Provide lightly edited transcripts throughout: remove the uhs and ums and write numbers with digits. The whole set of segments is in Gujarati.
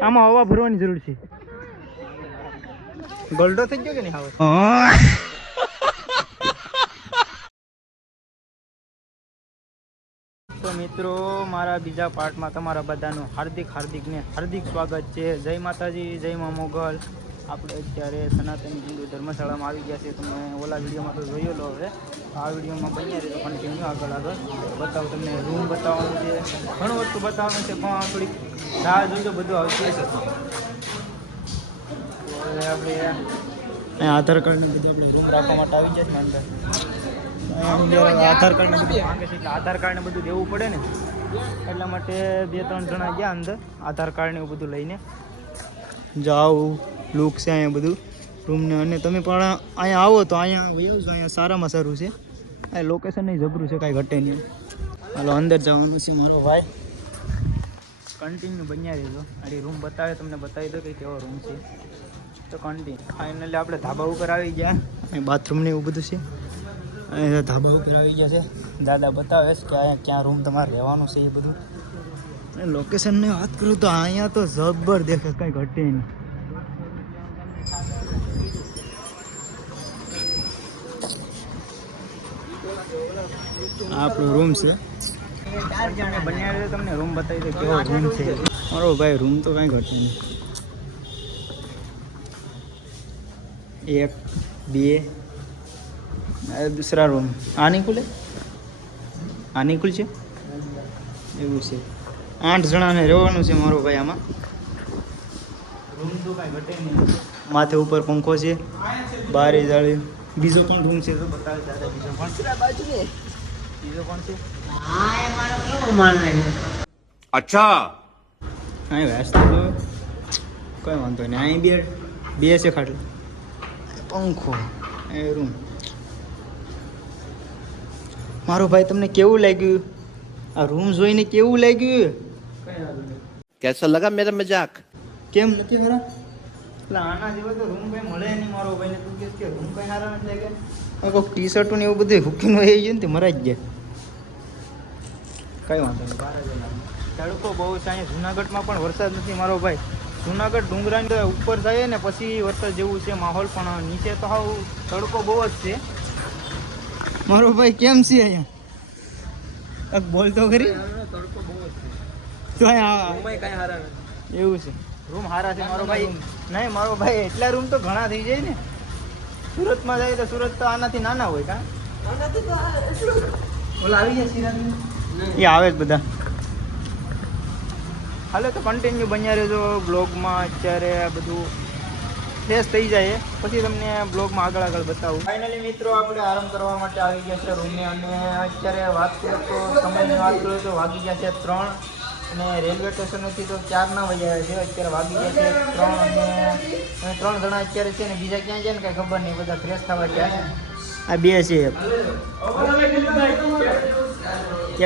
આમાં હવા ભરવાની જરૂર છે. ગોલ્ડો થઈ ગયો કે નહીં હવે? તો મિત્રો મારા બીજા પાર્ટમાં તમારા બધાનું હાર્દિક સ્વાગત છે. જય માતાજી, જય મા મોગલ. આપણે અત્યારે સનાતની હિન્દુ ધર્મશાળામાં આવી ગયા છે. તમે ઓલા વિડીયોમાં તો જોયો લો. હવે આ વિડીયોમાં બન્યા રહે તો કન્ટિન્યુ આગળ બતાવો. તમને રૂમ બતાવવાનું છે, ઘણું વસ્તુ બતાવવાનું છે, પણ થોડીક રાહ જોજો, બધું આવશે. હવે આપણે આધાર કાર્ડ ને બધું આપણે રૂમ રાખવા માટે આવી જાય ને અંદર. આધાર કાર્ડ ને બધું માંગે છે, એટલે આધાર કાર્ડ ને બધું દેવું પડે ને, એટલા માટે 2-3 જણા ગયા અંદર આધાર કાર્ડ ને એવું બધું લઈને. જાઓ લુક છે અહીંયા બધું રૂમને. અને તમે પણ અહીંયા આવો તો અહીંયા વયું છો, અહીંયા સારામાં સારું છે. આ લોકેશન નહીં જબરું છે, કાંઈ ઘટે નહીં. હાલો અંદર જવાનું છે. મારો ભાઈ કન્ટિન્યુ બન્યા રહેજો. આ રૂમ બતાવે, તમને બતાવી દો કે કેવો રૂમ છે. તો કન્ટિન્યુ ફાઇનલી આપણે ધાબા ઉપર આવી ગયા. અહીં બાથરૂમ ને એવું બધું છે. અહીંયા ધાબા ઉપર આવી ગયા છે. દાદા બતાવે છે કે અહીંયા ક્યાં રૂમ તમારે રહેવાનું છે એ બધું. અને લોકેશનની વાત કરું તો અહીંયા તો જબર દેખે, કાંઈ ઘટે નહીં. આપણો રૂમ છે. 4 જણે બન્યા તમને રૂમ બતાવી દે કેવો રૂમ છે મારો ભાઈ. રૂમ તો કાંઈ ઘટે નહીં. 1 2 दूसरा रूम आ नहीं खुले, आ नहीं खुल છે એવું છે. 8 જણાને રહેવાનું છે મારો ભાઈ. આમાં રૂમ તો કાંઈ ઘટે નહીં. માથે ઉપર પંખો છે, બારે જાળી. બીજો પણ રૂમ છે તો બતાવે દાદા. બીજો પણ છે. અચ્છા અહીં વ્યસ્ત તો કંઈ વાંધો નહીં. અહીં બે છે ખાટલા, પંખો, એ રૂમ. મારો ભાઈ તમને કેવું લાગ્યું આ રૂમ જોઈને? કેવું લાગ્યું? कैसा लगा मेरा मजाक? કેમ નથી ખરા? એટલે આના જેવો તો રૂમ કઈ મળે નહીં મારો ભાઈને. તું કહેશ કે રૂમ કઈ સારા નથી લાગે? કોઈક ટી શર્ટો ને એવું બધું હુકીને આવી ગયું ને તે મરાઈ જ ગયા. કઈ વાંધો નહીં. તડકો બહુ છે અહીંયા. જુનાગઢમાં પણ વરસાદ નથી મારો ભાઈ. જુનાગઢ ડુંગરાની ઉપર જાય ને પછી વરસાદ જેવું છે માહોલ, પણ નીચે તો હાવ તડકો બહુ જ છે મારો ભાઈ. કેમ છે અહીંયા? બોલતો ખરી. તો અહીંયા એવું છે. રૂમ સારા છે મારો ભાઈ. નહીં મારો ભાઈ, એટલા રૂમ તો ઘણા થઈ જાય ને. સુરતમાં જાય તો સુરત તો આનાથી નાના હોય. કા ઓલા આવી જાય એ આવે જ બધા. હાલો તો કન્ટિન્યુ બન્યા રહેજો બ્લોગમાં. અત્યારે બધું ફ્રેશ થઈ જાય પછી તમને બ્લોગમાં આગળ બતાવું. ફાઇનલી મિત્રો આપણે આરામ કરવા માટે આવી ગયા છે રૂમે. અને અત્યારે વાત કરીએ તો સમયની વાત કરીએ તો વાગી ગયા છે 3. અને રેલવે સ્ટેશનેથી તો 4 વાગ્યા છે. અત્યારે વાગી ગયા છે 3. અને 3 જણા અત્યારે છે ને બીજા ક્યાં જાય ને કાંઈ ખબર નહીં. બધા ફ્રેશ થવા ગયા. આ 2 છે.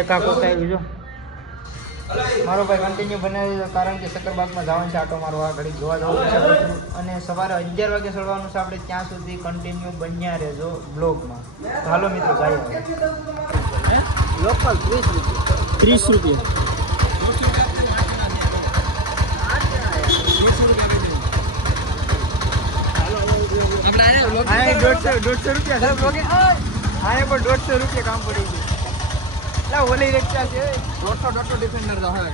એક આખો કાંઈ જો મારો ભાઈ કન્ટિન્યુ બનાવી, કારણ કે સક્કરબાગમાં જવાનું છે આટો મારવા, ઘડી જોવા જવું છે. અને સવારે 11 વાગે ચડવાનું છે આપણે. ત્યાં સુધી કન્ટિન્યુ બન્યા રહેજો બ્લોગમાં. હાલો મિત્રો જાય. લોકલ 30 રૂપિયા. 150 રૂપિયા. હા પણ 150 રૂપિયા કામ પડી ગયું. ઓલી રિક્ષા છે 150 ડિફેન્ડર તો હવે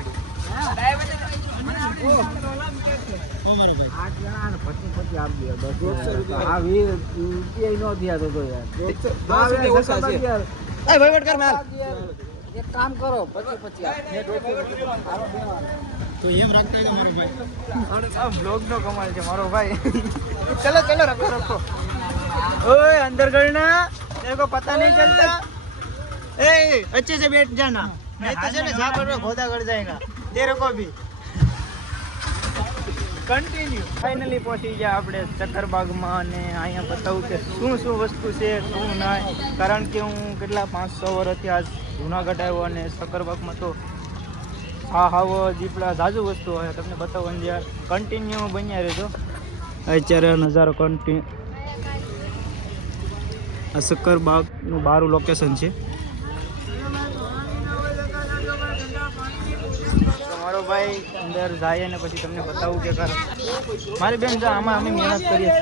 મારો ભાઈ 8 જણા ને 25 આપી દે. 150 રૂપિયા આ 20 રૂપિયા નો દિયા તો યાર. એ વહીવટ કર માલ. એક કામ કરો 25 તો એમ રાખતા હતા મારો ભાઈ. આ બ્લોગ નો કમાલ છે મારો ભાઈ. ચલો રખો. ओए अंदर करना, तेरे को पता नहीं चलता. ए अच्छे से बैठ जाना, नहीं तो चले जा पर घोदा कर जाएगा तेरे को भी. કન્ટિન્યુ ફાઇનલી પહોંચી ગયા આપણે સક્કરબાગમાં. અને અહીંયા બતાવું કે શું વસ્તુ છે શું ના. કારણ કે હું કેટલા 500 વર્ષથી આજ જુનાગઢ આવ્યો અને સક્કરબાગમાં તો હાવ દીપડા ઝાઝુ વસ્તુ હોય. તમને બતાવવાનું યાર. કન્ટિન્યુ બન્યા રહેજો. અત્યારે નજારો કન્ટિન્યુ આ શક્કરબાગનું બારું લોકેશન છે. મારો ભાઈ અંદર જાય ને પછી તમને બતાવું કે કર મારી બેન જો આમાં અમે મહેનત કરીએ.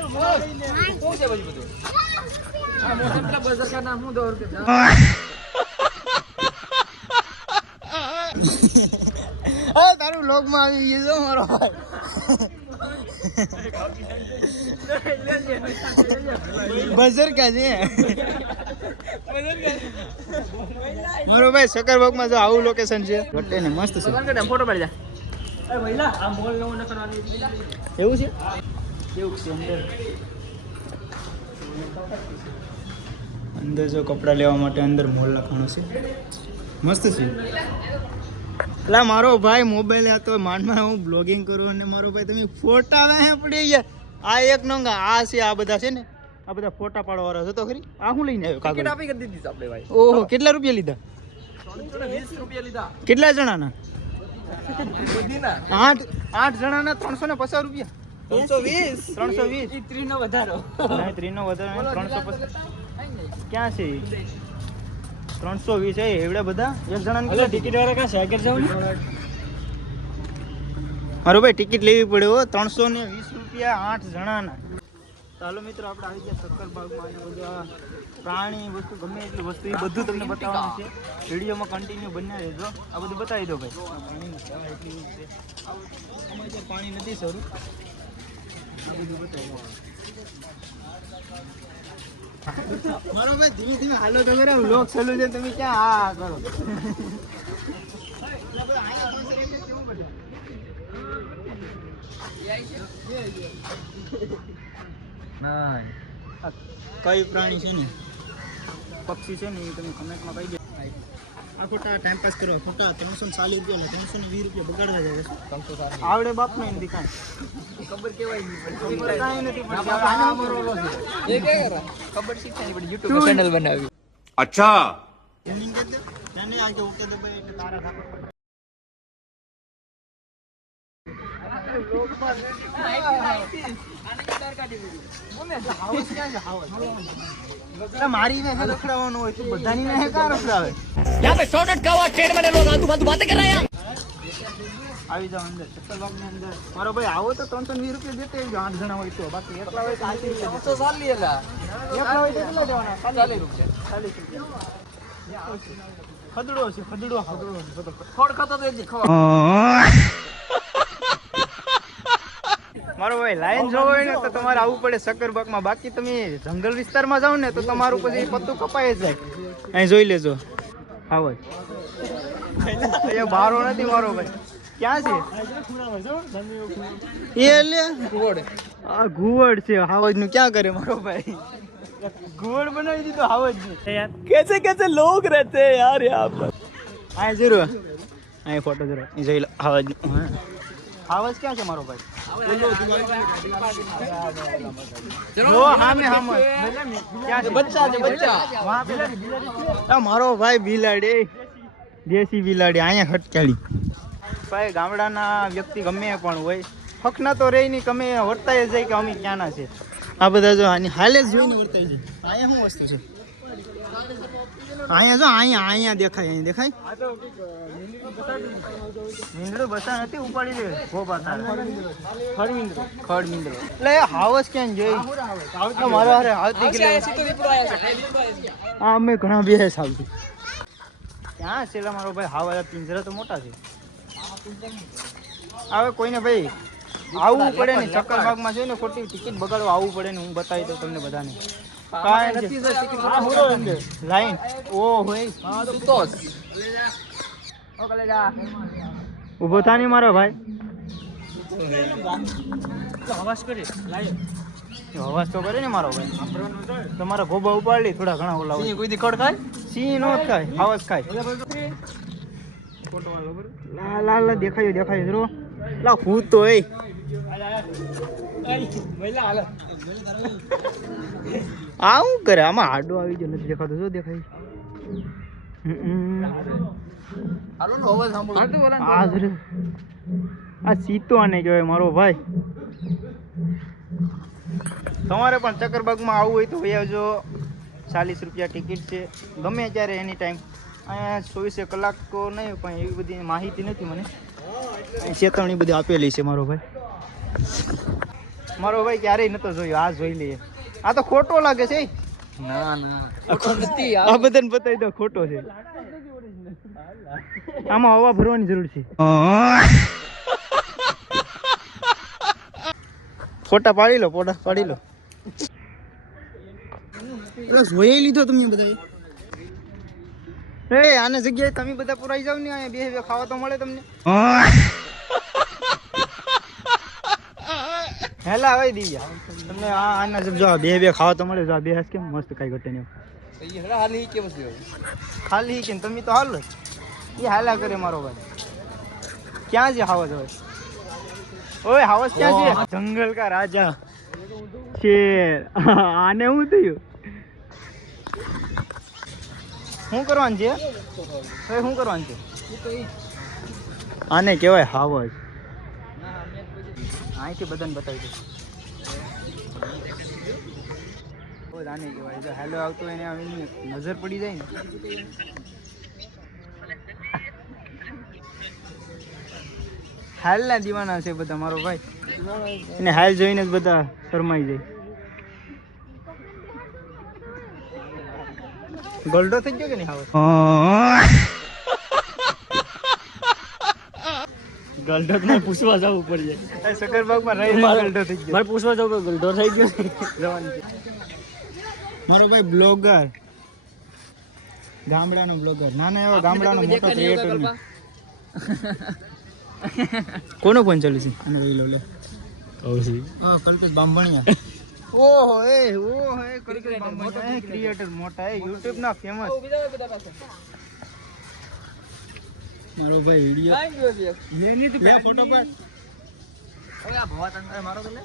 તારું લોગમાં આવી ગયું છો મારો ભાઈ. બઝર કા છે મારો ભાઈ શક્કરબાગમાં જો આવું લોકેશન છે વટ્ટે ને મસ્ત છે. ફોટો પાડી જા. એવું છે કેવું છે અંદર જો કપડાં લેવા માટે અંદર મોલ લખાણો છે મસ્ત છે. એટલે મારો ભાઈ મોબાઈલ હતો માંડમાં હું બ્લોગિંગ કરું અને મારો ભાઈ તમે ફોટા આવે પડી ગયા. આ એક નંગ આ છે આ બધા છે ને આ બધા ફોટા પાડવાવાળા છે તો ખરી. આ હું લઈને આવ્યો કાગળ આપી કરી દીધી આપણે ભાઈ. ઓહો કેટલા રૂપિયા લીધા? 20 રૂપિયા લીધા. કેટલા જણાના? 8 જણાના 350 રૂપિયા. 320 3 નો વધારો. નહીં 3 નો વધારો 350 ક્યાં છે? 320 એવડા બધા એક જણાની કેટલા ટિકિટ વાળા ક્યાં છે? આગળ જાવ ને મારો ભાઈ ટિકિટ લેવી પડે હો. 320 રૂપિયા 8 જણાના. ચાલો મિત્રો આપણે આવી ગયા શક્કરબાગમાં અને બધું આ પ્રાણી વસ્તુ ગમે એટલી વસ્તુ એ બધું તમને બતાવવાનું છે. વિડીયોમાં કન્ટિન્યુ બન્યા રહેજો. આ બધું બતાવી દો ભાઈ. પાણીની સેવા એટલી છે. અમારે ત્યાં પાણી નથી શરૂ. મારો ભાઈ ધીમે ધીમે હાલો તો કરે લોક ચાલુ છે તમે ક્યાં આ કરો. કઈ પ્રાણી છે ને પક્ષી છે ને એ તમે કમેન્ટમાં કહી દે. આ ખોટા ટાઈમ પાસ કરવા ખોટા 340 રૂપિયા 320 રૂપિયા બગાડવા જાય. આવડે બાપ ને નથી કાંઈ ખબર કેવાય નહીં કાંઈ નથી ખબર શીખવાની પડી. યુટ્યુબ ચેનલ બનાવી. अच्छा ટ્રેનિંગ કરી દે ત્યાંને આજે ઓકે દે ભાઈ એટલે તારા ખબર મારી ને રખડાવવાનું હોય તો બધાની ને ક્યાં રખડાવે? આવી જાવ અંદર શક્કરબાગની અંદર. મારો ભાઈ આવો તો 320 રૂપિયા દેતે 8 જણા હોય તો. બાકી એકલા હોય તો 80 રૂપિયા. એકલા હોય તો કેટલા દેવાના? 40 રૂપિયા. 40 રૂપિયા ખદડો છે ખદડો ખોડ ખાતો તો એક ખવા. મારો ભાઈ લાઈન જોવો હોય ને તો તમારે આવવું પડે શક્કરબાગમાં. બાકી તમે જંગલ વિસ્તારમાં જાઓ ને તો તમારું પછી પત્તું કપાઈ જ જાય. અહીં જોઈ લેજો. આવો જ બારો નથી મારો ભાઈ. ક્યાં છે એ? લે આ ઘુવડ છે. હાવજ નું ક્યાં કરે મારો ભાઈ? ઘુવડ બનાવી દીધો હાવજ નું. कैसे कैसे लोग रहते हैं यार यहाँ पर. આ જરૂર અહીં ફોટો જરૂર જોઈ લો હાવજ નું. હાવજ ક્યાં છે મારો ભાઈ? જો હામે હામે ક્યાં છે? બચ્ચા છે બચ્ચા. મારો ભાઈ બિલાડી દેશી બિલાડી અહીંયા હટકાડી. ભાઈ ગામડાના વ્યક્તિ ગમે પણ હોય હકના તો રહી નહીં ગમે વર્તાય જાય કે અમે ક્યાંના છે. આ બધા જો આની હાલે જ જોઈને વર્તાય છે. અહીંયા શું વસ્તુ છે? અહીંયા જો અહીંયા દેખાય. અહીં દેખાય મીંદડું બસા નથી ઉપાડી દે ગોબા ખડ મીંદડો. એટલે હાવસ ક્યાં જોઈ મારો હારે આવતી હા અમે ઘણા બે આવતી ક્યાં છે મારો ભાઈ. હાવા પિંજરા તો મોટા છે. હવે કોઈને ભાઈ આવવું પડે ને શક્કરબાગમાં છે ને ખોટી ટિકિટ બગાડવા આવવું પડે ને હું બતાવી દઉં તમને બધાને. લાઈન ઓ હોય ઉભો થા નહીં મારો ભાઈ. અવાજ કરે અવાજ તો કરે ને મારો ભાઈ. તમારા ગોબા ઉપાડી થોડા ઘણા ઓલા કોઈ દી ખડ ખાય સિંહ નો ખાય અવાજ ખાય. લાલ દેખાયું જરો લા ભૂત તો એ આ શું કરે? આમાં હાડો આવી ગયો નથી દેખાતો. શું દેખાય? આ સીતો આને કહેવાય મારો ભાઈ. તમારે પણ શક્કરબાગમાં આવવું હોય તો ભાઈ આવજો. ₹40 ટિકિટ છે, ગમે ત્યારે એની ટાઈમ. અહીંયા 24 કલાક તો નહીં, પણ એવી બધી માહિતી નથી મને. ચેતવણી બધી આપેલી છે. મારો ભાઈ ક્યારેય નતો જોયો, આ જોઈ લઈએ. આ તો ખોટો લાગે છે. ના આ બધાને બતાવી દો, ખોટો છે. આમાં હવા ભરવાની જરૂર છે. ફોટા પાડી લો. જોઈ લીધો તમે બધા? આને જગ્યાએ તમે બધા પુરાઈ જાવ ને, અહીંયા બે ખાવા તો મળે તમને. હેલા હવે દિવ્યા તમને આના જો બે ખાવા તો મળે. જો આ બે હાસ કેમ મસ્ત કઈ ઘટે નહીં. ખાલી કે તમે તો હાલો એ હાલા કરે. મારો ભાઈ ક્યાં છે હાવસ? હવે ઓય હાવસ ક્યાં છે? જંગલ કા રાજા શેર. આને શું થયું? શું કરવાનું છે? શું કરવાનું છે? આને કહેવાય હાવસ. અહીંથી બધાને બતાવી દો. આને કહેવાય. જો હેલો આવતો એને નજર પડી જાય ને. હાલ ના દીવાના છે બધા. મારો ભાઈ એને હાલ જોઈને જ બધા શરમાઈ જાય. ગોલ્ડો થઈ ગયો કે નહીં? હાવસ ગલડો નહીં, પૂછવા જવું પડશે. સકરબાગમાં રહી ગલડો થઈ ગયો. મારે પૂછવા જવું કે ગલડો થઈ ગયો જવાનું છે. મારો ભાઈ બ્લોગર, ગામડાનો બ્લોગર, નાના એવા ગામડાનો મોટો ક્રિએટર. કોનો ફોન ચાલુ છે? અને લો લે કલ્પેશ બામણિયા. ઓહો કલ્પેશ બામણિયા ક્રિએટર મોટા, યુટ્યુબ ના ફેમસ. મારો ભાઈ વિડિયો લે ફોટો પર. હવે આ ભવા તંત્ર મારો તો લે.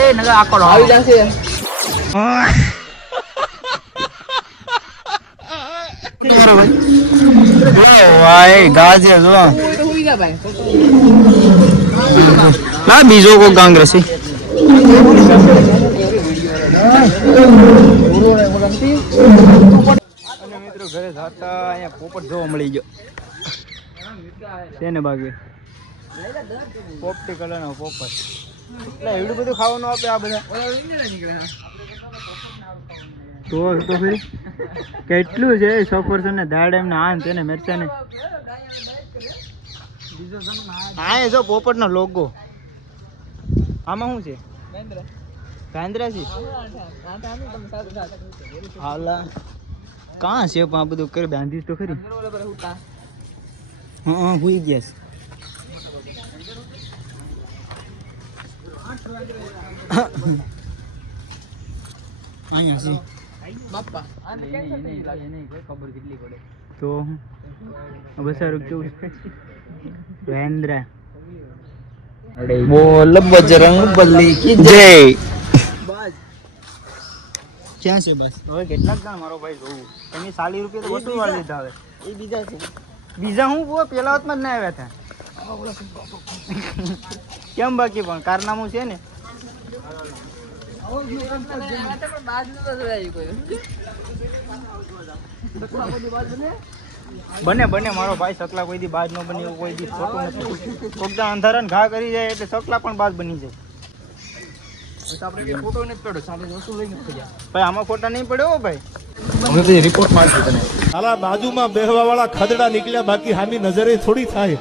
એ નગર આકોડો આવી જશે. મારો ભાઈ ઓ ભાઈ ગાજે જો હોઈ જા ભાઈ. ના બીજો કો કાંગ્રેસ છે. અને મિત્રો ઘરે જાતા અહીંયા પોપટ જોવા મળી ગયો છે ને બાકી. પોપટી કલરનો પોપટ. એટલે એવડું બધું ખાવાનું આપે આ બધા. તો ફરી કેટલું છે? સફરજન ને દાડમ ને આન તેને મિરચા ને. હા જો પોપટ નો લોગો. આમાં શું છે? ગાંદરા છે. હાલા કાં છે પણ આ બધું કરી બાંધીશ તો ખરી. હા હુઈ ગયા. અહીંયા છે બાપા. તો બસ કેવું વેન્દ્રા. બોલ બજરંગ બલી કી જય. ક્યાં છે બસ? હવે કેટલાક જણ મારો ભાઈ જોવું. તમે ₹40 તો વસ્તુ વાળી લીધા. હવે એ બીજા છે. બીજા હું પેલા વખતમાં જ ના આવ્યા હતા. કેમ બાકી પણ કારનામું છે ને. બને મારો ભાઈ. સકલા કોઈ દી બાજ ન બને એવું કોઈ દી ખોટું નથી. કોકદા અંધારાને ઘા કરી જાય એટલે સકલા પણ બાજ બની જાય. ફોટો નથી પડ્યો ભાઈ. આમાં ફોટા નહીં પડ્યો ભાઈ. રિપોર્ટ મારજો તને. આલા બાજુમાં બેહવા વાળા ખદડા નીકળ્યા, બાકી હામી નજરે થોડી થાય.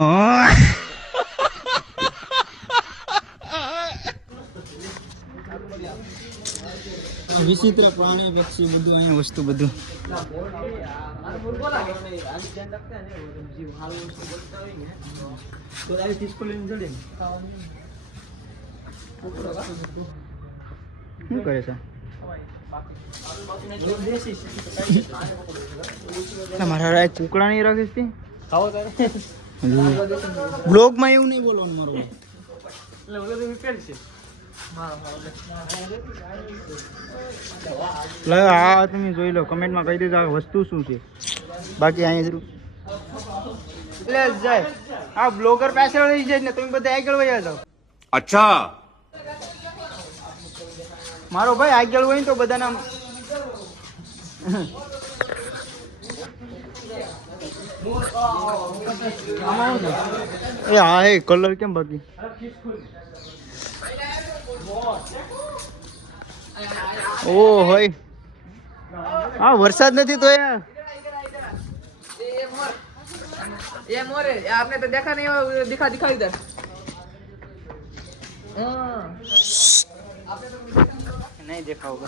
વિચિત્ર પ્રાણી પક્ષી બધું અહીંયા વસ્તુ બધું. શું કરે છે? મારા કુકડા નહીં રાખીશ. બ્લોગ માં એવું નહીં બોલવાનું મારું. આ તમે જોઈ લો, કમેન્ટમાં કહી દેજો આ વસ્તુ શું છે. બાકી અહીંયા જરૂર જાય. આ બ્લોગર પાસે લઈ જાય ને તમે બધા આગળ વયા જાઓ. अच्छा મારો ભાઈ આગળ હોય ને તો બધાના એ હા એ કલર કેમ બાકી ઓ હોય હા વરસાદ નથી તો યાર ये मोरे आपने तो देखा नहीं हो दिखा इधर नहीं देखा होगा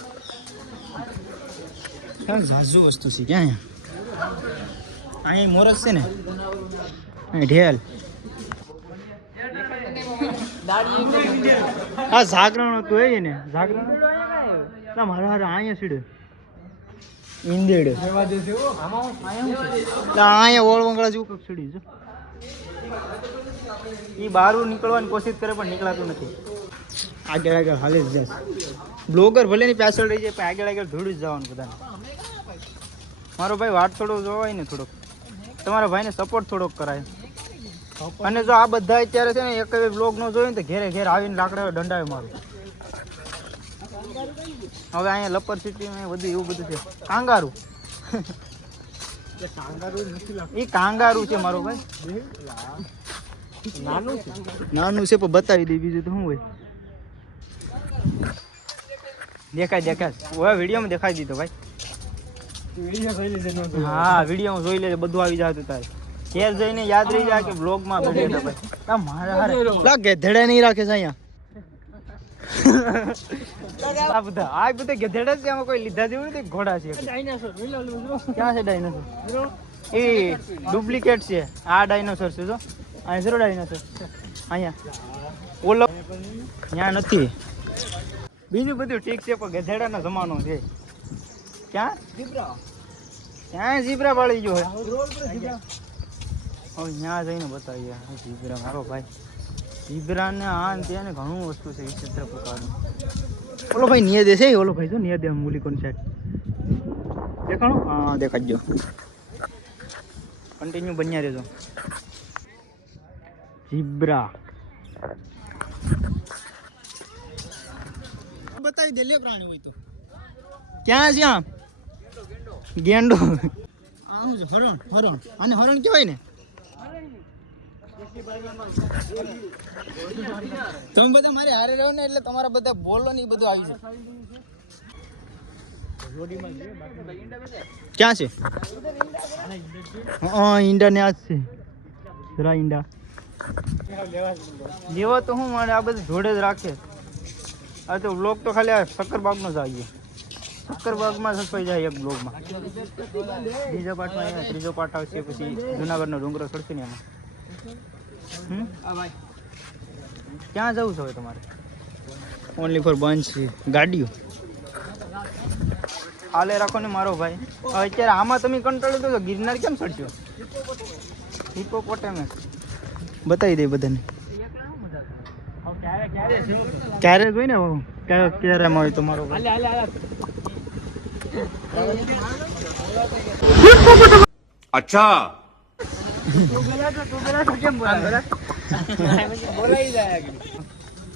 क्या झाजू वस्तु सी क्या અહીંયા અહીં મોરસ છે ને અહીં ઢેલ આ જાગરણ હતું એ ને જાગરણ ના મારા હારે અહીંયા સીડે ઇન્દેડ અહીંયા ઓળવંગળા જેવું કંઈક સીડી છે એ બહાર નીકળવાની કોશિશ કરે પણ નીકળાતું નથી આગળ આગળ હાલે જ જશે બ્લોગર ભલે ની પાછળ રહી જાય પણ આગળ આગળ ધોડી જ જવાનું બધાને મારો ભાઈ વાટ થોડો જોવાય ને થોડોક તમારા ભાઈને સપોર્ટ થોડોક કરાય અને જો આ બધા અત્યારે છે ને એક બ્લોગ નો જોયું ને તો ઘેરે ઘેર આવીને લાકડા દંડાવે મારું હવે અહીંયા લપર સિટીમાં બધું એવું બધું છે કાંગારું એ કાંગારું છે મારો ભાઈ નાનું છે પણ બતાવી દે બીજું તો શું હોય દેખાય વિડીયોમાં દેખાડી દીધો ભાઈ હા વિડીયોમાં જોઈ લેજે બધું આવી જતું તારે ઘેર જઈને યાદ રહી જાય કે બ્લોગમાં બની ગયા ભાઈ મારા ગધેડા નહીં રાખે છે અહીંયા આ બધા ગધેડા છે આમાં કોઈ લીધા જેવું નથી ઘોડા છે ક્યાં છે ડાયનોસર એ ડુપ્લિકેટ છે આ ડાયનોસર છે જો અહીંયા જરૂર ડાયનોસર અહીંયા ઓલો ત્યાં નથી બીજું બધું ઠીક છે પણ ગધેડાનો જમાનો છે ક્યાં ક્યાં ઝીબ્રા પાડી ગયો હોય હવે ત્યાં જઈને બતાવીએ ઝીબ્રા મારો ભાઈ ઝીબ્રા ને આ ને ત્યાં ઘણું વસ્તુ છે વિચિત્ર પ્રકારનું ઓલો ભાઈ નિયદે છે ઓલો ભાઈ જો નિયદે મૂલીકોની સાઈડ દેખાણો હા દેખાડજો કન્ટિન્યુ બન્યા રહેજો ઝીબ્રા બતાવી દે લે પ્રાણી હોય તો ક્યાં છે આમ ગેંડો આ શું છે હરણ આને હરણ કહેવાય ને તમે બધા મારી હારે રહો ને એટલે તમારા બધા બોલો ને એ બધું આવી જાય ક્યાં છે હા ઈંડા ને આ જ છે જરા ઈંડા લેવા તો હું મારે આ બધું જોડે જ રાખે આ તો બ્લોગ તો ખાલી આ શક્કરબાગનો જ આવીએ શક્કરબાગમાં સફાઈ જાય એક બ્લોગમાં બીજા પાર્ટમાં અહીંયા ત્રીજો પાર્ટ આવશે પછી જુનાગઢનો ડુંગરો ચડશે ને એમાં ક્યાં જવું છે હવે તમારે ઓનલી ફોર બંચ ગાડીઓ હાલે રાખો ને મારો ભાઈ અત્યારે આમાં તમે કંટાળો તો ગિરનાર કેમ ચડશો હિપોપોટેમસ બતાવી દે બધાને ક્યારે જોઈ ને ક્યારે હોય તો મારો अच्छा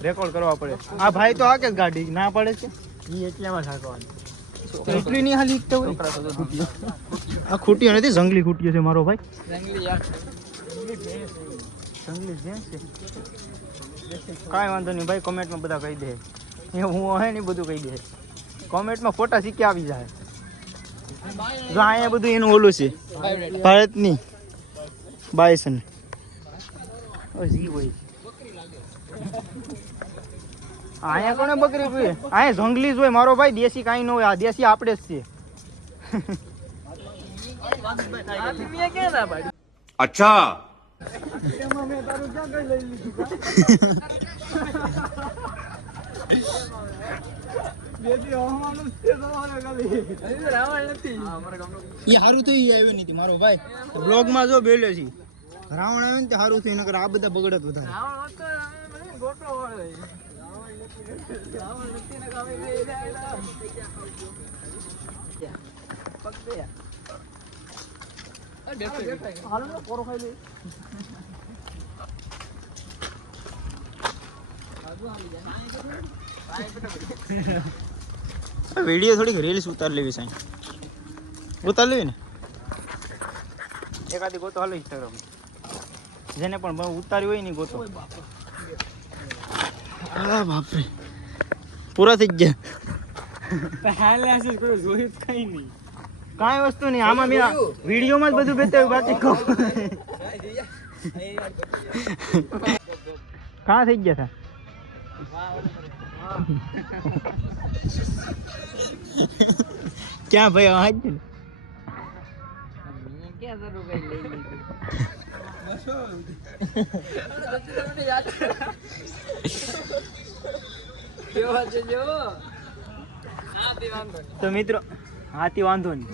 રેકોર્ડ કરવા પડે આ ભાઈ તો આકે ગાડી ના પડે છે એટલામાં થાકવાનું એટલી નહીં હાલી આ ખૂટીઓ નથી જંગલી ખૂટીઓ છે મારો ભાઈ જંગલી ભેંસ છે કાંઈ વાંધો નહીં ભાઈ કોમેન્ટમાં બધા કહી દે એ હું હે ને બધું કહી દે કોમેન્ટમાં ફોટા શીખી આવી જાય જો અહીંયા બધું એનું ઓલું છે ભારતની બાયસન અહીંયા કોને બકરી જોઈએ અહીંયા જંગલી જ હોય મારો ભાઈ દેશી કાંઈ ન હોય આ દેશી આપણે જ છે अच्छा એ હારું તો આવ્યો નથી મારો ભાઈ બ્લોગમાં જો બેલ્યો છે રાવણ આવે ને તે સારું થયું નકર આ બધા બગડત વધારે વિડીયો થોડીક રીલ્સ ઉતાર લેવી સાહેબ ઉતારી લઈએ ને એકાદી ગોતો હાલો ઇન્સ્ટાગ્રામ જેને પણ બહુ ઉતારી હોય ને ગોતો આ બાપરે પૂરા થઈ ગયા હાલે આશે કોઈ જોયું કઈ નહીં કાંઈ વસ્તુ નહીં આમાં મેં વિડીયોમાં જ બધું બતાવ્યું બાકી કહું કાં થઈ ગયા હતા ક્યાં ભાઈ આજ ને તો મિત્રો હાથી વાંધો નહીં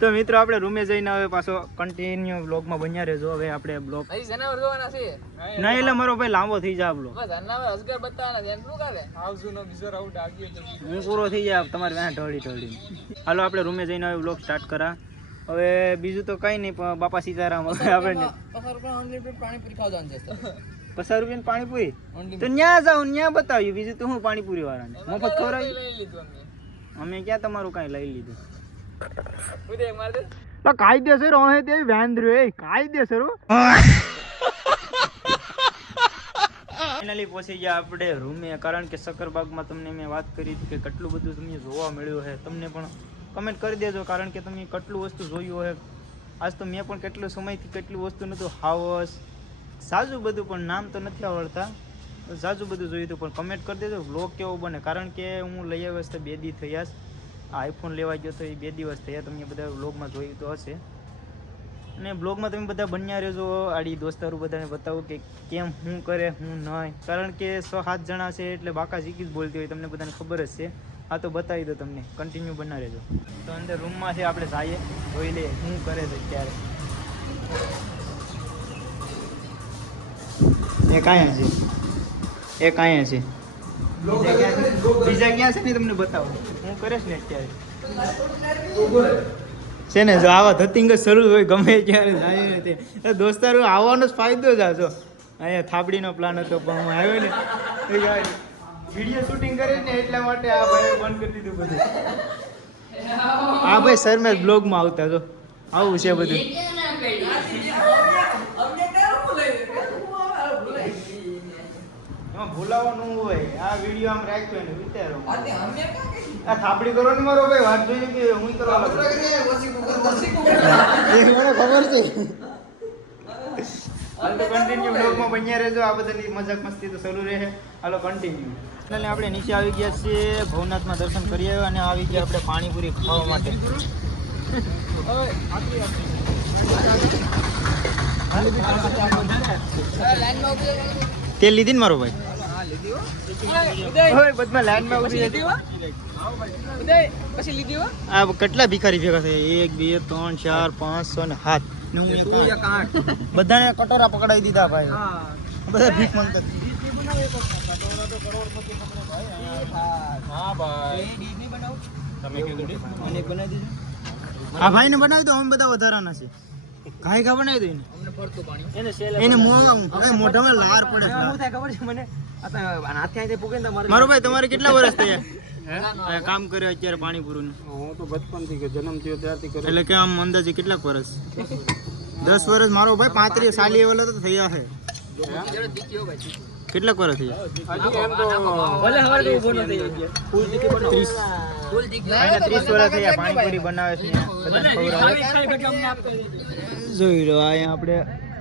તો મિત્રો આપણે રૂમે જઈને હવે પાછો કન્ટિન્યુ બ્લોગમાં બન્યા રહેજો હવે આપણે બ્લોગ જનાવર જોવાના છે નહીં એટલે મારો ભાઈ લાંબો થઈ જાય બ્લોગ જનાવર અજગર બતાવવાના છે એમ શું કરે હું પૂરો થઈ જાય તમારે ત્યાં ઢળી હાલો આપણે રૂમે જઈને હવે બ્લોગ સ્ટાર્ટ કરા હવે બીજું તો કઈ નહીં પણ બાપા સીતારામ હવે આપણે 50 રૂપિયા અનલિમિટેડ પાણીપુરી ખાવા જવાનું છે 50 રૂપિયાની પાણીપુરી તો ન્યા જાઉં ન્યા બતાવ્યું બીજું તો હું પાણીપુરી વાળાને મફત ખવડાવી લઈ લીધું અમે ક્યાં તમારું કાંઈ લઈ લીધું ઉદય માર દે કાયદેસર હોય તે વાંદરો એ કાયદેસર ફાઇનલી પહોંચી ગયા આપણે રૂમે કારણ કે સક્કરબાગમાં તમને મેં વાત કરી હતી કે કેટલું બધું તમને જોવા મળ્યું છે તમને પણ કમેન્ટ કરી દેજો કારણ કે તમે કેટલું વસ્તુ જોયું હોય આજ તો મેં પણ કેટલો સમયથી કેટલું વસ્તુ નહોતું હાવસ સાજું બધું પણ નામ તો નથી આવડતા સાજું બધું જોયું હતું પણ કમેન્ટ કરી દેજો વ્લોગ કેવો બને કારણ કે હું લઈ આવ્યો તો 2 દી થયા આઈફોન લેવા ગયો તો એ 2 દિવસ થયા તમે બધા વ્લોગમાં જોયું તો હશે અને બ્લોગમાં તમે બધા બન્યા રહેજો આડી દોસ્તારો બધાને બતાવું કે કેમ શું કરે શું નહીં કારણ કે 6-7 જણા છે એટલે બાકા ઝીકી જ બોલતી હોય તમને બધાને ખબર જ છે આ તો બતાવી દો તમને કન્ટિન્યુ બના રહેજો તો અંદર રૂમમાં છે આપણે જઈએ જોઈ લઈએ શું કરે છે ત્યારે એક અહીંયા છે એક અહીંયા છે બીજા ક્યાં છે ને તમને બતાવો હું કરે છે ને અત્યારે છે ને જો આવા ધતિંગ શરૂ હોય ગમે ત્યારે જાય ને તે દોસ્તારો આવવાનો જ ફાયદો જ આજો અહીંયા થાબડીનો પ્લાન હતો પણ હું આવ્યો ને વિડીયો શૂટિંગ કરે ને એટલા માટે આ ભાઈ બંધ કરી દીધું બધું આ ભાઈ શર્મા બ્લોગમાં આવતા જો આવું છે બધું એમાં ભૂલાવાનું હોય આ વિડીયો આમ રાખ્યો ને વિચારો આ થાપડી કરો ને મારો ભાઈ વાત જોઈને કે હું કરવા લાગુ ખબર છે હાલ તો કન્ટિન્યુ બ્લોગમાં બન્યા રહેજો આ બધાની મજાક મસ્તી તો શરૂ રહે હાલો કન્ટિન્યુ એટલે આપણે નીચે આવી ગયા છીએ ભવનાથમાં દર્શન કરી આવ્યા અને આવી ગયા આપણે પાણીપુરી ખાવા માટે તેલ લીધી ને મારો ભાઈ આ કેટલા ભિખારી ભેગા થયા 1 2 3 4 5 6 ને 7 બધાને કટોરા પકડાવી દીધા ભાઈ બધા ભીખ માંગતા આ ભાઈ ને બનાવી દો અમે બધા વધારાના છે ઘા બનાવી દો એને મોઢામાં લાર પડે મારો ભાઈ તમારે કેટલા વર્ષ થયા કામ કર્યો અત્યારે પાણીપુરી હું તો બચપન થી જન્મ થયો ત્યારથી એટલે કે આમ અંદાજે કેટલાક વર્ષ 10 વર્ષ મારો ભાઈ 35 સાલી વાળા તો થયા છે કેટલાક વર્ષ થયા 30 વર્ષ થયા પાણીપુરી બનાવે છે જોઈ લો અહીંયા આપણે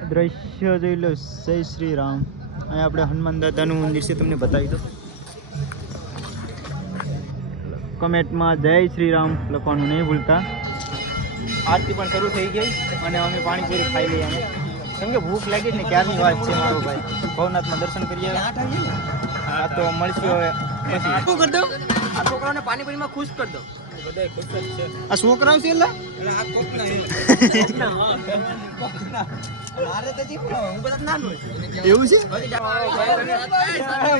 દ્રશ્ય જોઈ લો જય શ્રી રામ અહીંયા આપણે હનુમાન દાદાનું મંદિર છે તમને બતાવી દો કમેન્ટમાં જય શ્રી રામ લખવાનું નહીં ભૂલતા આરતી પણ શરૂ થઈ ગઈ અને અમે પાણીપુરી ખાઈ લઈએ અમે કેમ કે ભૂખ લાગી ને ક્યારની વાત છે મારો ભાઈ ભવનાથમાં દર્શન કરીએ આ તો મળશું હવે પછી શું કરી દો આ છોકરાઓને પાણીપુરીમાં ખુશ કરી દો બધા ખુશ જ છે આ છોકરાઓ છે એટલે આ કોકના એવું છે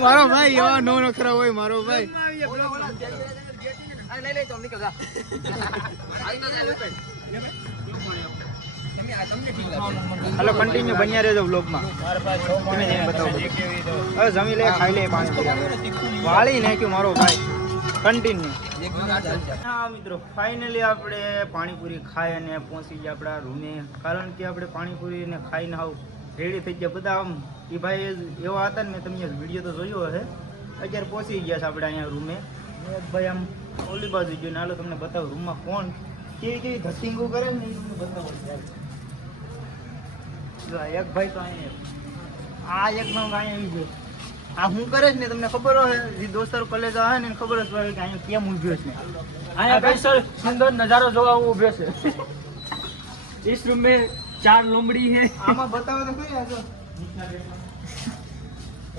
મારો ભાઈ એવા નો નખરા હોય મારો ભાઈ હાલો કન્ટિન્યુ બન્યા રહેજો વ્લોગમાં તમે જઈને બતાવો હવે જમી લે ખાઈ લે પાણી વાળી નાખ્યું મારો ભાઈ કન્ટિન્યુ હા મિત્રો, ફાઇનલી આપણે પાણીપુરી ખાઈ અને પહોંચી ગયા આપણા રૂમે. કારણ કે આપણે પાણીપુરીને ખાઈને હાવ રેડી થઈ ગયા બધા. આમ એ ભાઈ એવા હતા ને, મેં તમને વિડીયો તો જોયો હશે. અત્યારે પહોંચી ગયા છે આપણે અહીંયા રૂમે. એક ભાઈ આમ ઓલી બાજુ ગયો, નાલો તમને બતાવું રૂમમાં કોણ કેવી કેવી ધતિંગો કરે ને એ તમને બતાવું. એક ભાઈ તો અહીંયા આ એક નંગ અહીંયા આવી ગયો. આ હું કરે છે ને તમને ખબર હોય, જે દોસ્તારો કલેજ આવે ને એને ખબર જ પડે કે અહીંયા કેમ ઉભ્યો છે. અહીંયા સ્પેશિयल સુંદર नजारा જોવા હું ઉભ્યો છે. इस रूम में 4 लोमड़ी है. આમાં બતાવો તો કઈ આ તો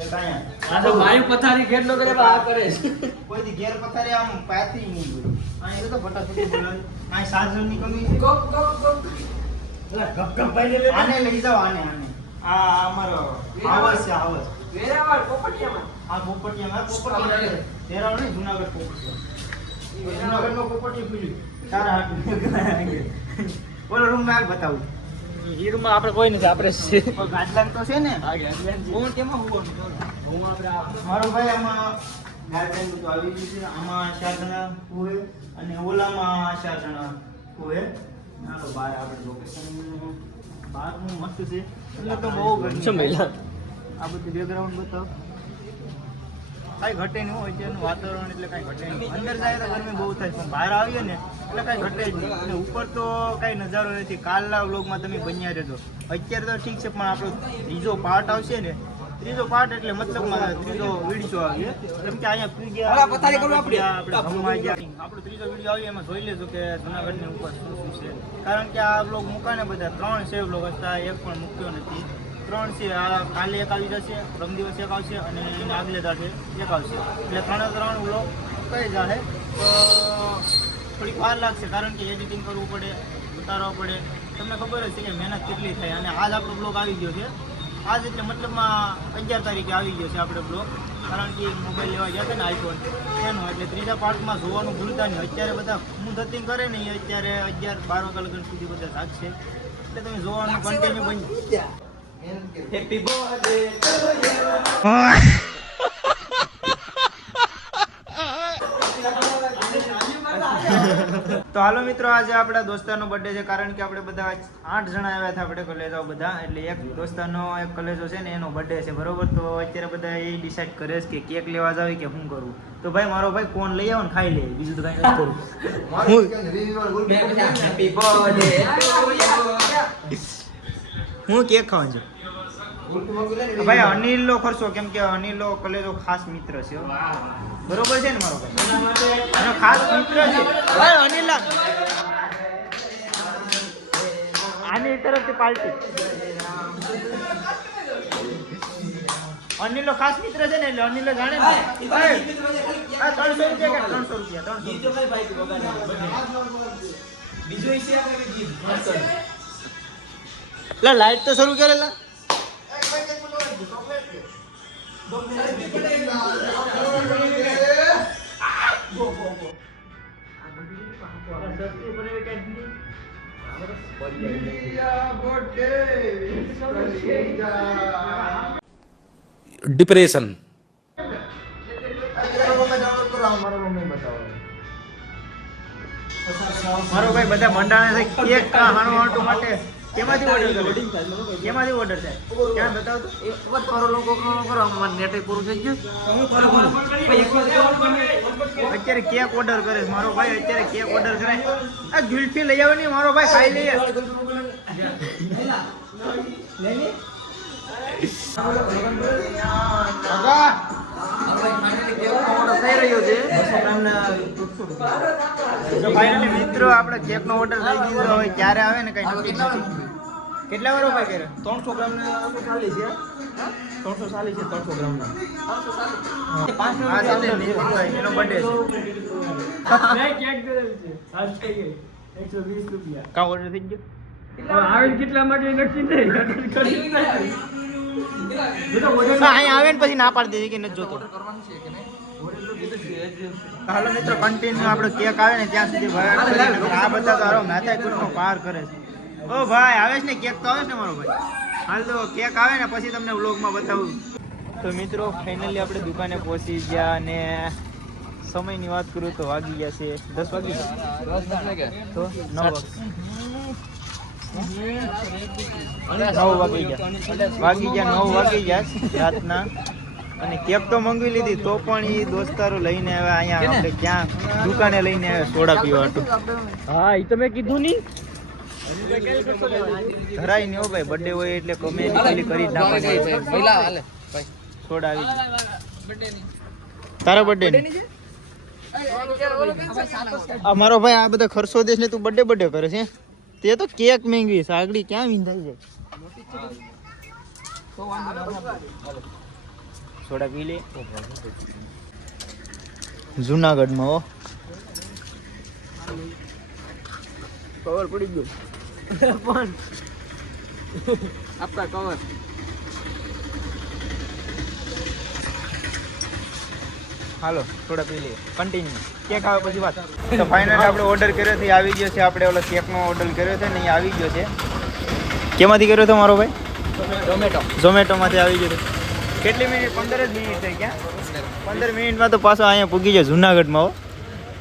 એક અહીંયા આ તો વાયુ પથારી કેટલો કરે આ કરે છે. કોઈ દી ઘેર પથારી આમ પાતી નહીં હોય. અહીંયા તો ફટાફટ બોલાવે. અહીં સાજનની કમી છે. ગપ ગપ ગપ. ગપ ગપ ભાઈ લે. આને લઈ જાઓ, આને આ અમારો આવાસ છે, આવાસ. વેરાવળ પોપટિયામાં. આ પોપટિયામાં પોપટિયા તેરાવ નહીં, જુનાગઢ પોપટિયા. જુનાગઢમાં પોપટિયું પીડ્યું તારા હાથ. બોલો રૂમ માં બતાવું. હીરમાં આપણે કોઈ નથી, આપણે છે. ગાદલાન તો છે ને. હું કેમાં હું આપણે મારો ભાઈ આમાં ગાદલાન તો આવી ગયું છે. આમાં 4 જણા હોય અને ઓલામાં 4 જણા હોય. ના તો બહાર આપણે લોકેશન બહારનું મસ્ત છે. એટલે તો બહુ ગરમી શું મહિલા આ બધું બેકગ્રાઉન્ડ બતાવો. કાંઈ ઘટે નહીં હોય અત્યારનું વાતાવરણ, એટલે કાંઈ ઘટે નહીં. અંદર જાય તો ગરમી બહુ થાય, પણ બહાર આવીએ ને એટલે કાંઈ ઘટે જ નહીં. અને ઉપર તો કાંઈ નજારો નથી. કાલના વ્લોગમાં તમે બન્યા રહેજો. અત્યારે તો ઠીક છે, પણ આપણો ત્રીજો પાર્ટ આવશે ને, ત્રીજો પાર્ટ એટલે મતલબમાં ત્રીજો વિડીયો આવીએ. કેમ કે અહીંયા પી ગયા આપણે જમવા ગયા. આપણો ત્રીજો વિડીયો આવીએ એમાં જોઈ લેજો કે જુનાગઢની ઉપર શું શું છે. કારણ કે આ વ્લોગ મૂકાને બધા 3 છે વ્લોગ હતા, એક પણ મૂક્યો નથી. 3 છે. આ કાલે એક આવી જશે, પરમ દિવસ એક આવશે અને એને આગલે દાડે એક આવશે. એટલે 3 વ્લોગ કઈ જશે. તો થોડીક વાર લાગશે, કારણ કે એડિટિંગ કરવું પડે, ઉતારવા પડે. તમને ખબર જ છે કે મહેનત કેટલી થાય. અને આજ આપણો બ્લોગ આવી ગયો છે. આજ એટલે મતલબમાં 11 તારીખે આવી ગયો છે આપણે બ્લોગ. કારણ કે મોબાઈલ લેવા ગયા હતા ને આઈફોન એનું, એટલે ત્રીજા પાર્ટમાં જોવાનું ભૂલતા નહીં. અત્યારે બધા હું ધતિંગ કરે ને એ અત્યારે 11-12 વાગ્યા લગન સુધી બધા જાગશે. એટલે તમે જોવાનું કન્ટિન્યુ બની. Happy birthday to you. તો હાલો મિત્રો, આજે આપણા દોસ્તારનો બર્થડે છે. કારણ કે આપણે બધા 8 જણા આવ્યા હતા આપણે કલેજો બધા. એટલે એક દોસ્તારનો એક કલેજો છે ને એનો બર્થડે છે, બરોબર. તો અત્યારે બધા એ ડિસાઈડ કરે છે કે કેક લેવા જાવી કે શું કરવું. તો ભાઈ મારો ભાઈ કોણ લઈ આવો ને ખાઈ લે, બીજું તો કઈ નથી કરવું. હું કેક ખાવાનું છું ભાઈ. અનિલનો ખર્ચો, કેમ કે અનિલનો કલેજો ખાસ મિત્ર છે, બરોબર છે ને મારો ભાઈ, એનો ખાસ મિત્ર છે ભાઈ અનિલ. આની તરફથી પાર્ટી. અનિલ નો ખાસ મિત્ર છે ને, એટલે અનિલ જાણે ને. 300 રૂપિયા કે 300 રૂપિયા 300. લાઈટ તો શરૂ કરેલા. डिप्रेशन મારો ભાઈ બધા મંડાણા છે કેક ખાવાનું આટું માટે. કેમાંથી ઓર્ડર થાય? કેમાંથી ઓર્ડર થાય? ક્યાં બતાવ તો. એકવાર કરો લોકો કરો અમાર નેટ પૂરું થઈ ગયું. અત્યારે કેક ઓર્ડર કરે છે મારો ભાઈ. અત્યારે કેક ઓર્ડર કરે. આ ગુલ્ફી લઈ આવો ને મારો ભાઈ, ખાઈ લઈએ. ફાઇનલી મિત્રો આપણે કેક નો ઓર્ડર લઈ દીધો. હવે ક્યારે આવે ને કઈ નક્કી નથી. કેટલા વાર ભાઈ કરે? 300 ગ્રામ ને ખાલી છે. 340 છે 300 ગ્રામ ના. 500 એનો બર્થડે છે. મેં કેક દરેલ છે. આજ થઈ ગઈ 120 રૂપિયા. કા ઓર્ડર થઈ ગયો? આવે કેટલા માટે નક્કી નહીં. અહીંયા આવે ને પછી ના પાડી દીધી કે નથી જોતો. હાલો મિત્રો, કન્ટિન્યુ આપણો કેક આવે ને ત્યાં સુધી ભરાટ કરીને આ બધા તારો માથા કુટનો પાર કરે છે. ઓ ભાઈ આવે છે ને કેક તો આવે છે ને મારો ભાઈ. હાલ તો કેક આવે ને પછી તમને વ્લોગમાં બતાવું. તો મિત્રો ફાઇનલી આપણે દુકાને પહોંચી ગયા અને સમયની વાત કરું તો વાગી ગયા છે 10 વાગી ગયા તો 9 વાગી ગયા 9 વાગી ગયા રાતના. અને કેક તો મંગાવી લીધી તો પણ એ દોસ્તારો લઈને આવ્યા અહીંયા આપણે ક્યાં દુકાને લઈને આવ્યા સોડા પીવા હતું. હા એ તો મેં કીધું નહીં. ધરાય નહીં હો ભાઈ, બર્થડે હોય એટલે કોમેડી કરી જ નાખવાની. સોડા આવી તારા બર્થડે ની મારો ભાઈ આ બધા ખર્ચો દેશ ને તું બર્થડે કરે છે. તે તો કેક મેંગવી સાગડી ક્યાં વિંધાઈ જાય. સોડા પી લે. જુનાગઢમાં હો કવર પડી ગયું પણ આપકા કવર હાલો થોડા પી લઈએ કન્ટિન્યુ. કેક આવે પછી વાત. તો ફાઇનલી આપણે ઓર્ડર કર્યો છે, આવી ગયો છે. આપણે ઓલો કેકનો ઓર્ડર કર્યો છે ને એ આવી ગયો છે. કેમાંથી કર્યો હતો મારો ભાઈ? ઝોમેટોમાંથી આવી ગયો. કેટલી મિનિટ? 15 જ મિનિટ થઈ ગયા. 15 મિનિટમાં તો પાછો અહીંયા પૂગી જાય જુનાગઢમાં હો.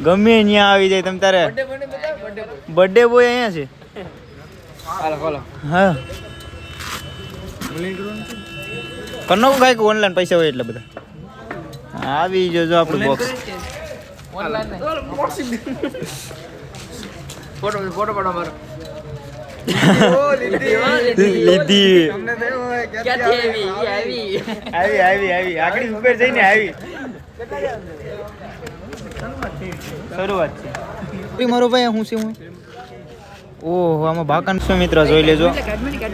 ગમે ત્યાં આવી જાય. તમે તારે બર્થડે બોય અહીંયા છે. હા કરનો કાંઈક ઓનલાઈન પૈસા હોય એટલે બધા આવી જજો આપણું બોક્સ. ફોટો પાડો મારો. લીધી આવી આવી આગળ ઉપર જઈને આવી શરૂઆત છે મારો ભાઈ. હું છે હું ઓહો આમાં ભાકન શું મિત્ર જોઈ લેજો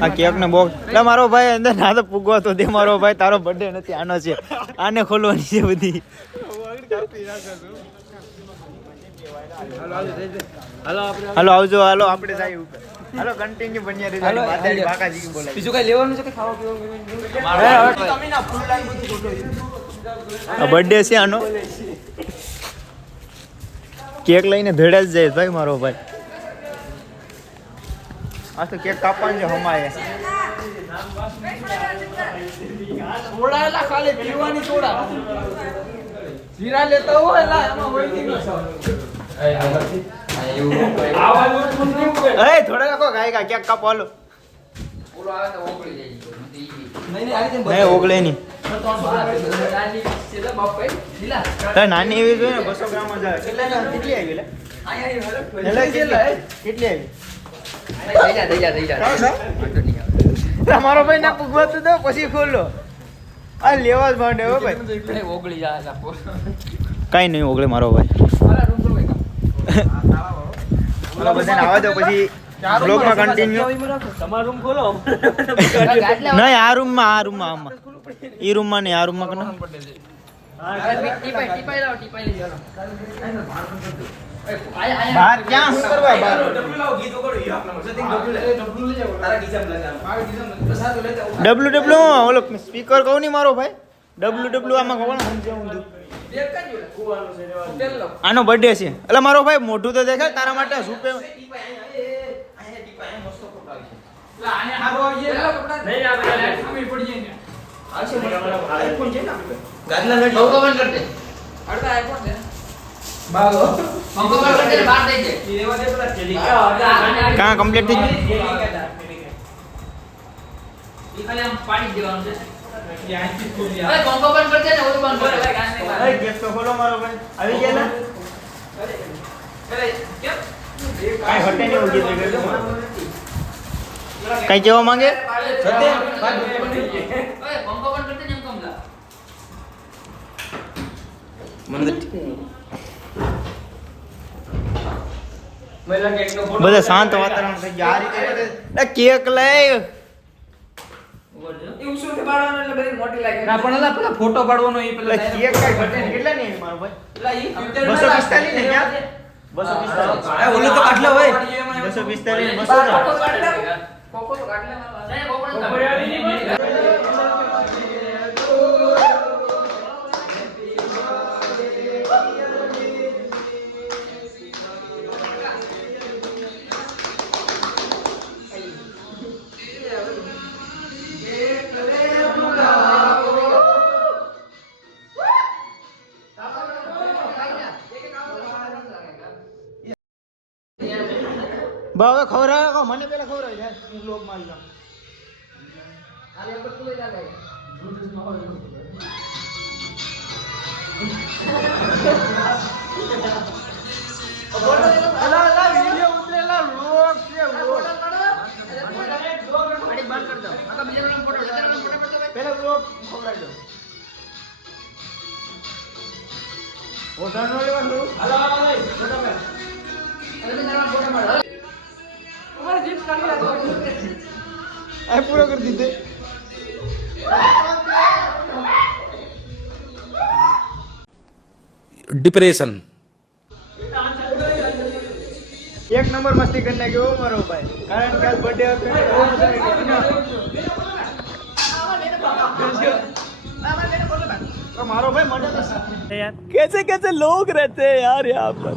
આ કેક ને બોક્સ. એટલે મારો ભાઈ અંદર ના તો પૂગવા તો દે મારો ભાઈ. તારો બર્થડે નથી, આનો છે. આને ખોલવાની છે બધી. હાલો આવજો. હાલો આપણે જઈએ ઉપર. હાલો કન્ટિન્યુ બન્યા રહેજો. માતાજી બાકાજી બોલાય. બીજું કઈ લેવાનું છે કે ખાવા પીવાનું? બર્થડે છે આનો. કેક લઈને ધડે જ જાય ભાઈ મારો ભાઈ. આ તો કેક કાપવાનું છે હમાય. સોડા એલા ખાલી પીવાની સોડા. જીરા લેતા હોય એલા એમાં હોય કે એ થોડા રાખો ગાય કેક કાપો. હાલો ઓલો આવે તો ઓગળી જાય. નહીં ઓગળે નહીં. સીધા બાપ ભાઈ લીલા નાની એવી જોઈએ ને 200 ગ્રામ જ આવે. કેટલી આવી લે? કેટલી આવી? મારો ભાઈ ના પૂગવાતું તો પછી ખોલો. આ લેવા જ માંડે હો ભાઈ. ઓગળી જાય. કઈ નહીં ઓગળે મારો ભાઈ. હાલો બધાને આવવા દો પછી બ્લોગમાં કન્ટિન્યુ. તમારો રૂમ ખોલો. નહીં આ રૂમમાં આમાં ઈ રૂમમાં નહીં આ રૂમમાં કરો. બહાર ક્યાં શું કરવા બહાર? ડબલ્યુ ઓલો સ્પીકર કહું નહીં મારો ભાઈ. ડબલ્યુ આમાં કોણ સમજાવું? આનો બર્થડે છે એટલે મારો ભાઈ મોઢું તો દેખાય તારા માટે. સુપે કાં કમ્પ્લીટ થઈ ગયું? પાડી દેવાનું છે. ગેસ તો ખોલો મારો ભાઈ. આવી ગયા ને કાંઈ હટે નહીં ઉગી થઈ ગયું. કઈ કેવા માંગે? બધા શાંત વાતાવરણ થઈ ગયા. આ રીતે કેક લઈ ફોટો પાડવાનો એ પેલા કેક કઈ ઘટે નહીં. કેટલા નહીં મારો ભાઈ? 245 ને ક્યાં? 245 ઓલું તો કાટલો હોય. 245 200 બા હવે ખવડાવે મને પેલા ખવડાવી યાર હું લોક મારી જાઉં પેલા લોક ખવડાવી દો ઓઢાનો લેવાનું આ પૂરો કરી દીધે डिप्रेशन એક નંબર મસ્તી કરી નાખ્યો મારો ભાઈ કારણ કે આજ બર્થડે હતો ને બહુ મજા આવી તો મારો ભાઈ મને તો યાર कैसे कैसे लोग रहते हैं यार यहाँ पर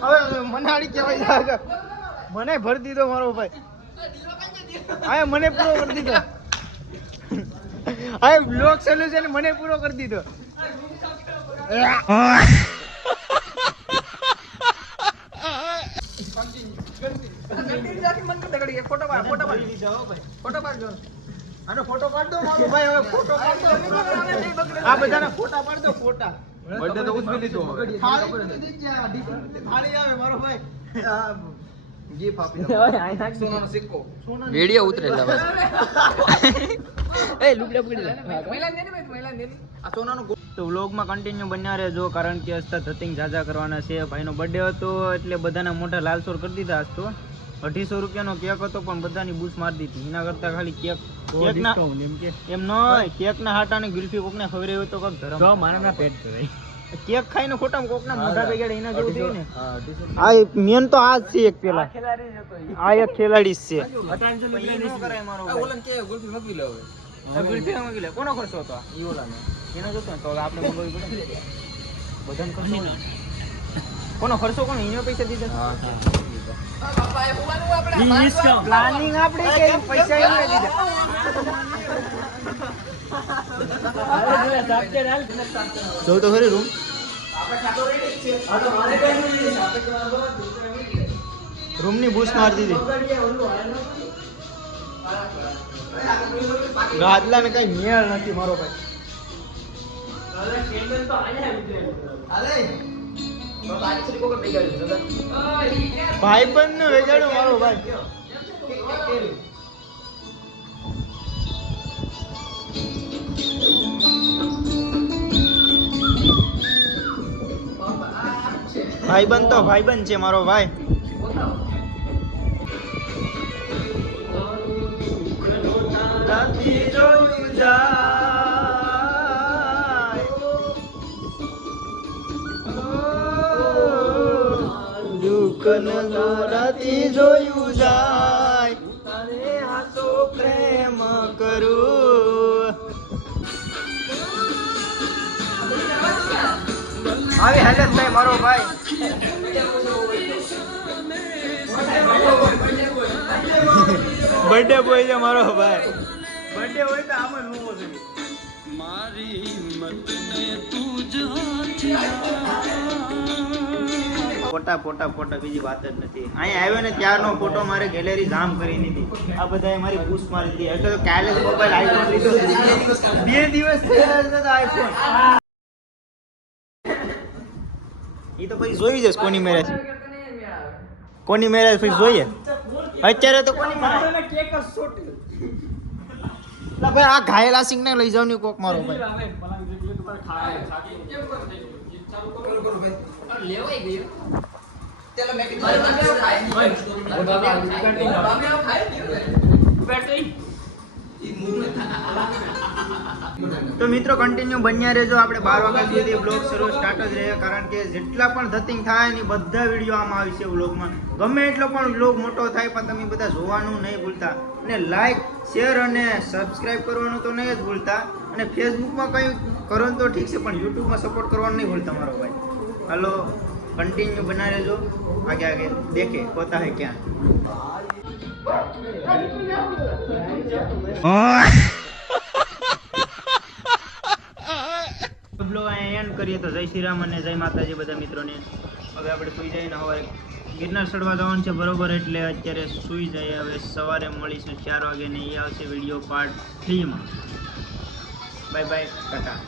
હવે મને આડી કહેવાય આગળ મને ભરી દીધો મારો ભાઈ આ મને પૂરો કરી દીધો આ બ્લોક સોલ્યુશન મને પૂરો કરી દીધો આનો ફોટો પાડ દો મારો ભાઈ હવે ફોટો પાડ દો આ બધાના ફોટા પાડ દો ફોટા બર્થડે તો ઉજવી લીધો હવે થાળી આવે મારો ભાઈ ગિફ્ટ આપી દો સોનાનો સિક્કો વિડિયો ઉતરેલા બસ એ લુગડા પકડી લે આ સોનાનો તો વ્લોગમાં કન્ટિન્યુ બન્યા રહેજો કારણ કે હસતા ધતિંગ ઝાઝા કરવાના છે ભાઈનો બર્થડે હતો એટલે બધાના મોઢા લાલસોર કરી દીધા આજ તો 250 રૂપિયાનો કેક હતો પણ બધાની બૂસ મારી દીધી એના કરતા ખાલી કેક ના એમ નય કેક ના હાટાને ગુલ્ફી કોકને ખવડાવી હોય તો કોક ધરમ તો મારા પેટ ધરાય કેક ખાઈને ખોટામાં કોકના મોઢા બગાડે એના જેવું થયું ને આ મેન તો આ જ છે એક પેલા આ એક ખેલાડી જ છે પછી નો કરાય મારો ભાઈ ઓલન કે ગુલ્ફી મગવી લે હવે ગુલ્ફી માંગી લે કોનો ખર્ચો હતો આ ઈઓલાનો એનો જોતો ને તો હવે આપણે મંગાવી પડે બધાને ખર્ચો ને. કોનો ખર્ચો કોનો એનો પૈસા દીધા પ્લાનિંગ આપણે કે પૈસા એને દીધા જો તો ખરી રૂમ રૂમ ની બૂસ મારી દીધી ગાદલા ને કઈ મેળ નથી મારો ભાઈ ભાઈ પણ ને વેગાડો મારો ભાઈ ભાઈબંધ તો ભાઈબંધ છે મારો ભાઈ રાતી જોયું જાય તારે હાથો પ્રેમ કરું આવી હાલત થાય મારો ભાઈ બર્થડે બોય છે મારો ભાઈ બર્થડે હોય તો આમ જ મૂકો છે ફોટા ફોટા ફોટા બીજી વાત જ નથી અહીંયા આવ્યો ને ત્યારનો ફોટો મારે ગેલેરી જામ કરી દીધી આ બધાએ મારી બૂસ મારી દીધી એટલે તો કાલે જ મોબાઈલ આઈફોન લીધો 2 દિવસ થયા છે તો આઈફોન એ તો પછી જોઈ જશે કોની મેરેજ પછી જોઈએ અત્યારે તો કોની મેરેજ કેક સોટી ભાઈ આ ઘાયલા સિંહ ને લઈ જાવ ને કોક મારો ભાઈ તો મિત્રો કન્ટિન્યુ બન્યા રહેજો આપણે 12 વાગ્યા સુધી બ્લોગ શરૂ સ્ટાર્ટ જ રહે કારણ કે જેટલા પણ ધતિંગ થાય ને બધા વિડીયો આમાં આવશે વ્લોગમાં ગમે એટલો પણ વ્લોગ મોટો થાય પણ તમે બધા જોવાનું નહીં ભૂલતા અને લાઈક શેર અને સબસ્ક્રાઇબ કરવાનું તો નહીં જ ભૂલતા અને ફેસબુકમાં કંઈ કરો તો ઠીક છે પણ યુટ્યુબમાં સપોર્ટ કરવાનું નહીં ભૂલતા મારો ભાઈ હાલો कंटिन्यू बना रहे जो आगे आगे देखे होता है क्या એન્ડ કરીએ તો જય શ્રી રામ અને જય માતાજી બધા મિત્રોને હવે આપણે સુઈ જઈને હવે ગિરનાર ચડવા જવાનું છે બરોબર, એટલે અત્યારે સૂઈ જાય. હવે સવારે મળીશું 4 વાગે ને એ આવશે વિડીયો પાર્ટ 3 માં. Bye bye, Tata.